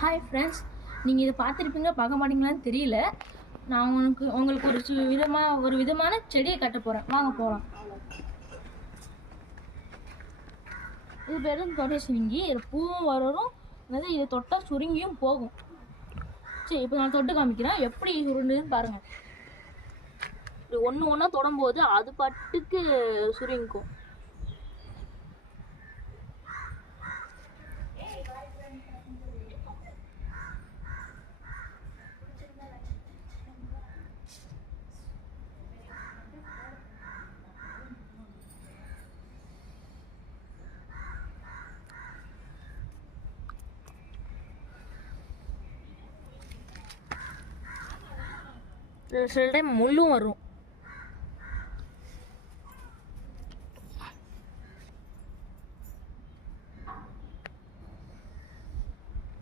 Hi friends நீங்கள் இதை பார்த்துருப்பீங்க பார்க்க மாட்டீங்களான்னு தெரியல. நான் உங்களுக்கு உங்களுக்கு ஒரு சு விதமாக ஒரு விதமான செடியை கட்ட போகிறேன் வாங்க போகலாம் இது பேரும் தொட்டை சுருங்கி. இது பூவும் வரும் அதாவது இதை தொட்டால் சுருங்கியும் போகும். சரி இப்போ நான் தொட்டு காமிக்கிறேன். எப்படி சுருண்டுன்னு பாருங்கள் இப்படி ஒன்று ஒன்றா தொடும்போது அது பட்டுக்கு சுருங்கிக்கும். சில டைம் முள்ளும் வரும்.